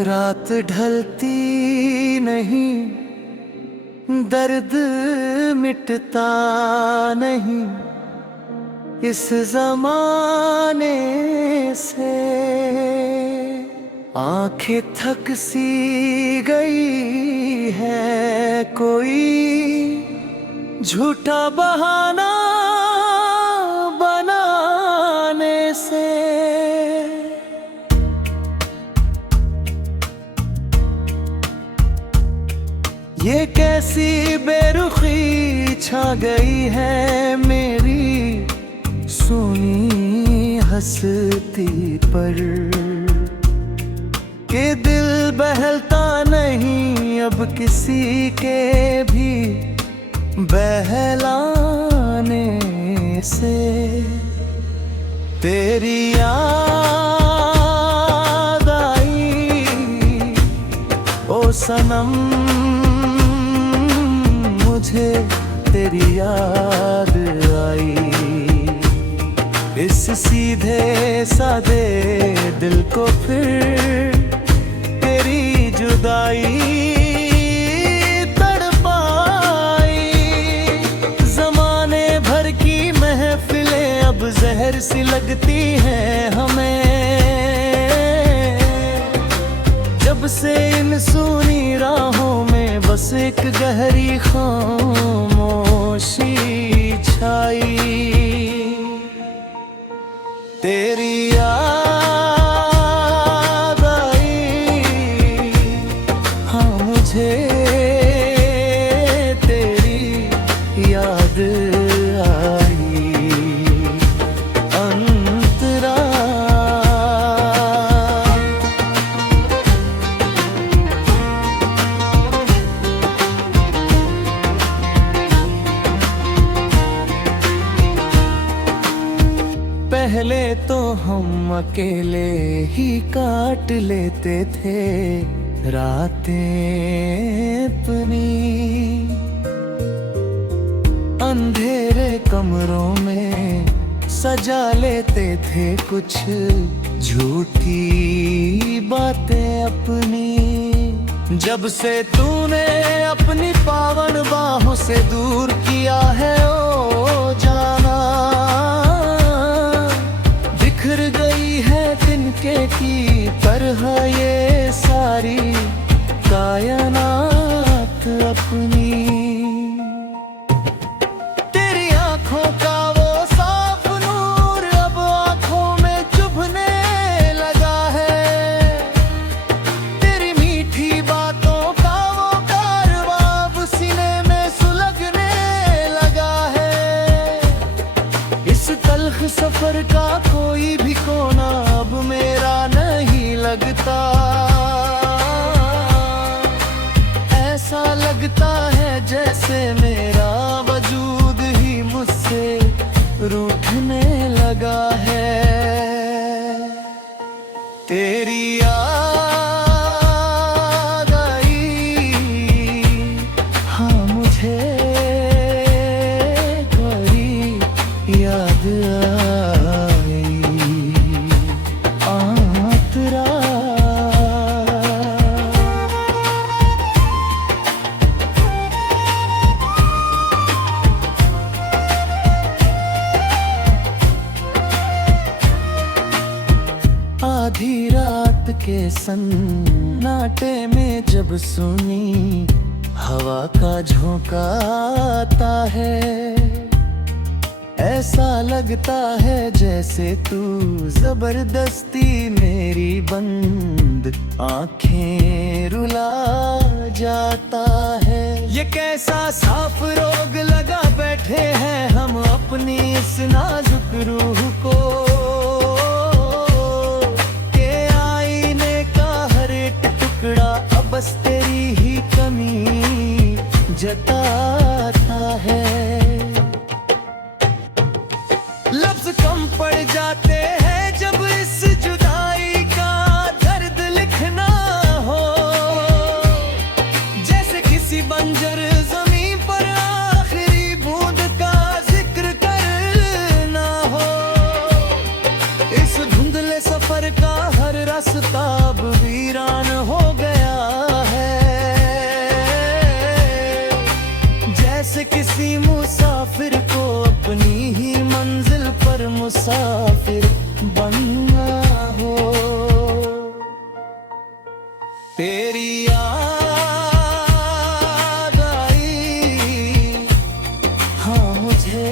रात ढलती नहीं, दर्द मिटता नहीं इस जमाने से। आंखें थक सी गई है, कोई झूठा बहाना बनाने से। ये कैसी बेरुखी छा गई है मेरी सोनी हंसती पर, के दिल बहलता नहीं अब किसी के भी बहलाने से। तेरी याद आई ओ सनम, मुझे तेरी याद आई। इस सीधे सादे दिल को फिर तेरी जुदाई तड़पाई। जमाने भर की महफिलें अब जहर सी लगती हैं हमें, जब से इन सूनी राहों में बस एक गहरी खामोशी छाई। तेरी याद आई, हाँ मुझे तेरी याद आई। अंतरा पहले तो हम अकेले ही काट लेते थे रातें अपनी। अंधेरे कमरों में सजा लेते थे कुछ झूठी बातें अपनी। जब से तूने अपनी पावन बाहों से दूर किया है ओ जाना, बिखर गई है तिनके की तरह ये सारी कायनात अपनी। तेरी आंखों का वो साफ नूर अब आंखों में चुभने लगा है। तेरी मीठी बातों का वो कारवां अब सीने में सुलगने लगा है। इस तल्ख सफर का कोई भी कोना अब मेरा नहीं लगता। ऐसा लगता है जैसे मेरा वजूद ही मुझसे रूठने लगा है। तेरी याद आई, हाँ मुझे तेरी याद आई। अंतरा आधी रात के सन्नाटे में जब सुनी हवा का झोंका आता है, ऐसा लगता है जैसे तू जबरदस्ती मेरी बंद आंखें रुला जाता है। ये कैसा साफ रोग लगा बैठे हैं हम अपनी इस नाजुक रूह को, के आईने का हर एक टुकड़ा अब बस तेरी ही कमी जताता है। लफ्ज कम पड़ जाते हैं जब इस जुदाई का दर्द लिखना हो, जैसे किसी बंजर जमीन पर आखिरी बूंद का जिक्र करना जैसे किसी मुसाफिर को अपनी ही मंजिल पर मुसाफिर बनना हो। तेरी याद आई, हाँ मुझे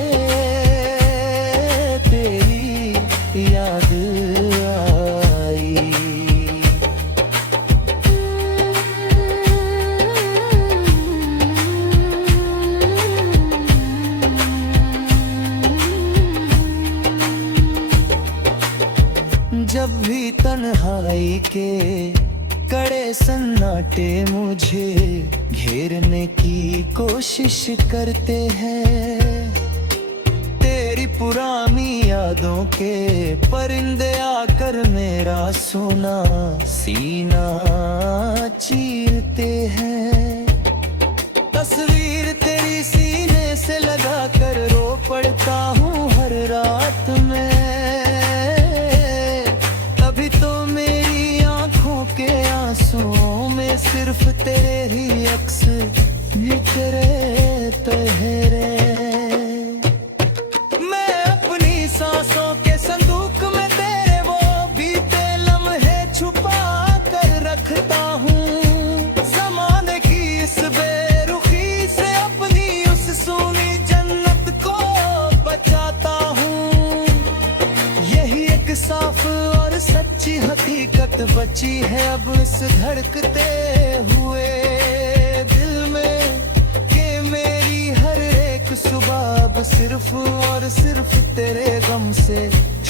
तेरी याद आई। जब भी तन्हाई के कड़े सन्नाटे मुझे घेरने की कोशिश करते हैं, तेरी पुरानी यादों के परिंदे आकर मेरा सोना सीना चीरते हैं। तस्वीर तेरी सीने से लगा कर रो पड़ता हूँ हर रात में। तभी तो मेरी आंखों के आंसुओं में सिर्फ तेरे ही अक्स, ये तेरे चेहरे। मैं अपनी सांसों के संदूक में तेरे वो बीते लम्हे छुपा कर रखता हूँ। ज़माने की इस बेरुखी से अपनी उस सूनी जन्नत को बचाता हूँ। यही एक साफ और सच्ची हकीकत बची है अब इस धड़कते हुए दिल में, कि मेरी हर एक सुबह अब सिर्फ और सिर्फ तेरे गम से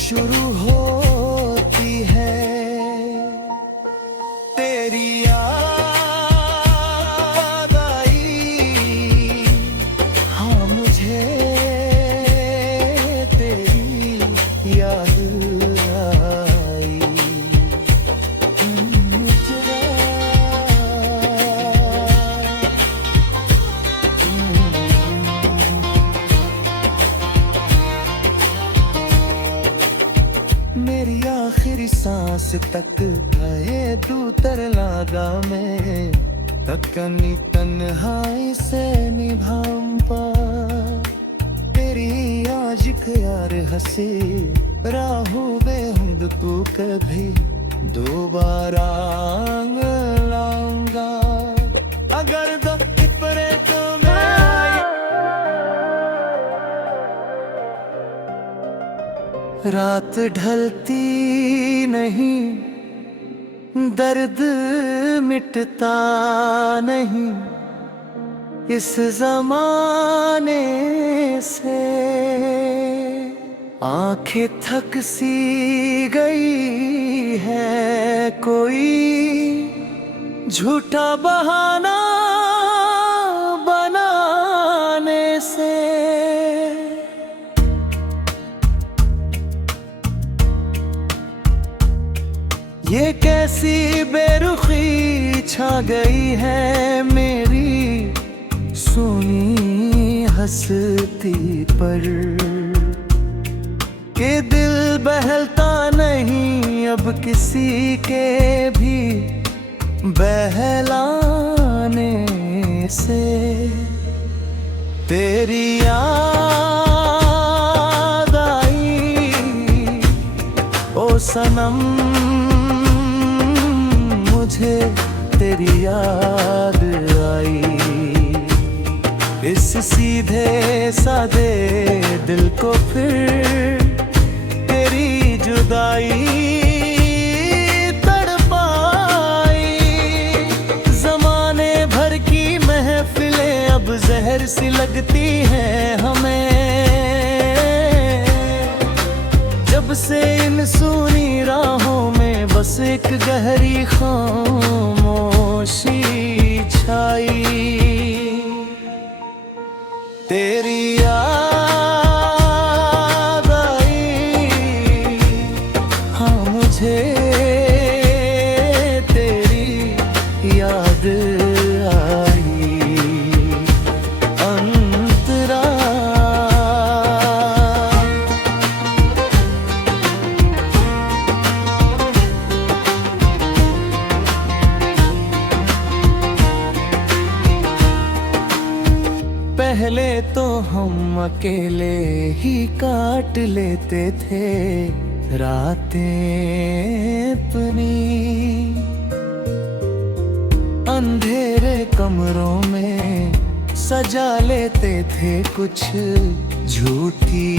शुरू होती है। तेरी याद आई, हाँ मुझे तेरी याद आई। मेरी आखिरी सांस तक गए दूतर लागा में, तकनी तन्हाई से निभाऊं पा। तेरी आज यार हंसी राहों बेहुद को कभी दोबारा लाऊंगा। अगर दो टिपरे तो रात ढलती नहीं, दर्द मिटता नहीं इस जमाने से। आंखें थक सी गई है, कोई झूठा बहाना बनाने से। ये कैसी बेरुखी छा गई है मेरी सोनी हंसती पर, के दिल बहलता नहीं अब किसी के भी बहलाने से। तेरी याद आई, ओ सनम मुझे तेरी याद आई। इस सीधे सादे दिल को फिर तेरी जुदाई तड़पाई। जमाने भर की महफिलें अब जहर सी लगती हैं हमें, जब से इन सूनी राहों में बस एक गहरी खामोशी छाई। तेरी याद आई, हाँ मुझे तेरी याद आई। अंतरा पहले तो हम अकेले ही काट लेते थे रातें अपनी। अंधेरे कमरों में सजा लेते थे कुछ झूठी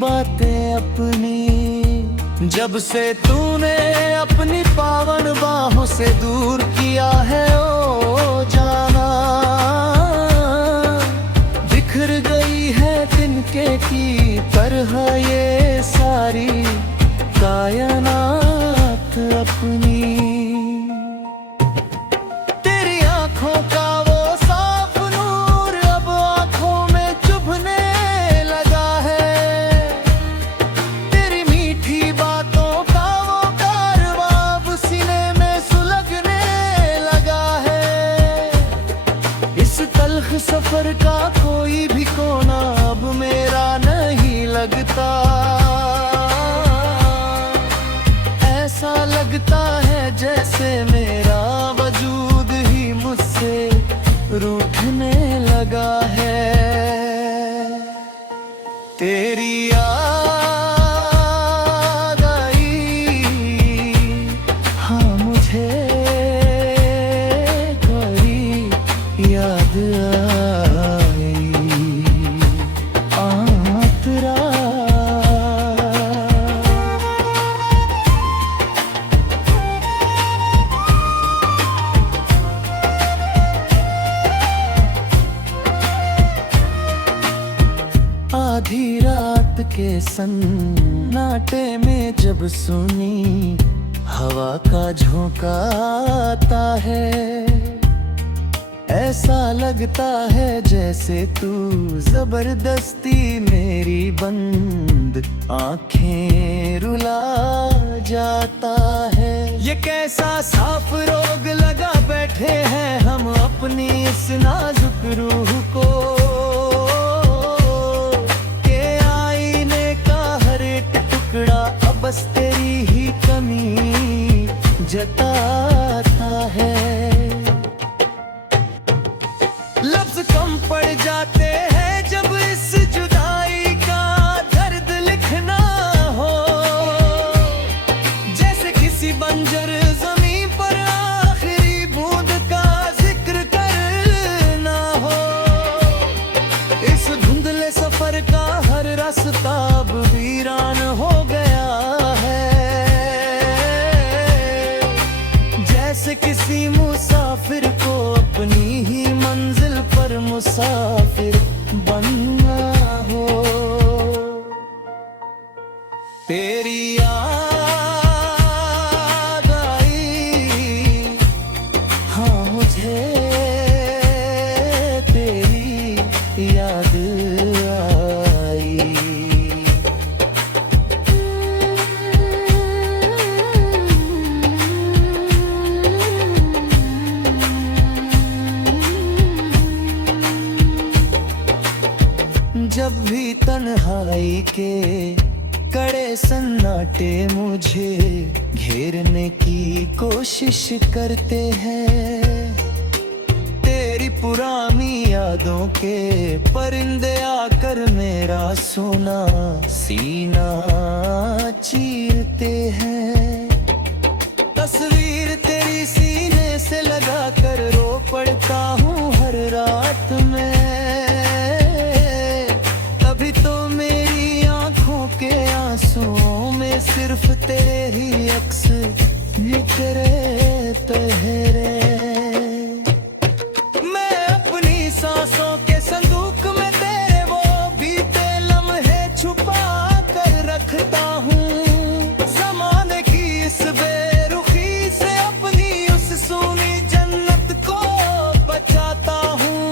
बातें अपनी। जब से तूने अपनी पावन बाहों से दूर किया है ओ जाना, बिखर गई है तिनके की तरह ये सारी कायनात अपनी। तेरी आंखों का वो साफ नूर अब आंखों में चुभने लगा है। तेरी मीठी बातों का वो कारवां अब सीने में सुलगने लगा है। इस तल्ख सफर का कोई भी कोना अब मेरा नहीं लगता। ऐसा लगता है जैसे मेरा वजूद ही मुझसे रूठने लगा है। तेरी याद आई, हाँ मुझे बड़ी याद आई। तेरा आधी रात के सन्नाटे में जब सुनी हवा का झोंका आता है, ऐसा लगता है जैसे तू जबरदस्ती मेरी बंद आंखें रुला जाता है। ये कैसा साफ रोग लगा बैठे हैं हम अपनी इस नाजुक रूह को, बस तेरी ही कमी जताता है। लफ्ज कम पड़ जाते हैं जब इस जुदाई का दर्द लिखना हो। जैसे किसी बंजर जमीन पर आखिरी बूंद का जिक्र करना हो। इस धुंधले सफर का हर रास्ता अब वीरान हो गया। जैसे किसी मुसाफिर को अपनी ही मंजिल पर मुसाफिर बनना हो। तेरी याद आई, हाँ मुझे तेरी याद आई। जब भी तन्हाई के कड़े सन्नाटे मुझे घेरने की कोशिश करते हैं, तेरी पुरानी यादों के परिंदे आकर मेरा सोना सीना चीरते हैं। तस्वीर तेरी सीने से लगा कर रो पड़ता हूँ हर रात में। तो मेरी आंखों के आंसुओं में सिर्फ तेरे ही अक्स निकरे तहरे। मैं अपनी सांसों के संदूक में तेरे वो बीते लम्हे छुपा कर रखता हूँ। ज़माने की इस बेरुखी से अपनी उस सूनी जन्नत को बचाता हूँ।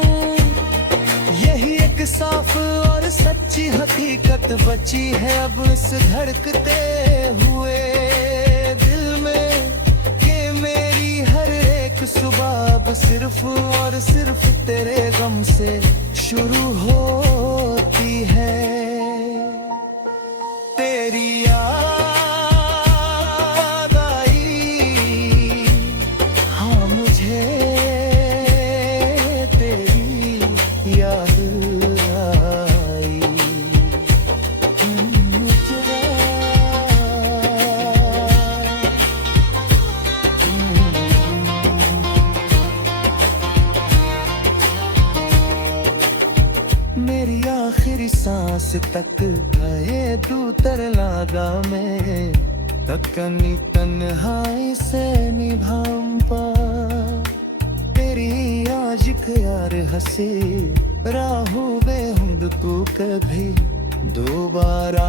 यही एक साफ और सच्ची हकीकत बची है अब इस धड़कते हुए दिल में, कि मेरी हर एक सुबह अब सिर्फ और सिर्फ तेरे गम से शुरू होती है। तेरी याद आई, हाँ मुझे तेरी याद सांस तक कहे दूतर लागा में तकनी तन्हाई से निभाऊंगा तेरी आशिक यार हंसे राहू बेहुद को कभी दोबारा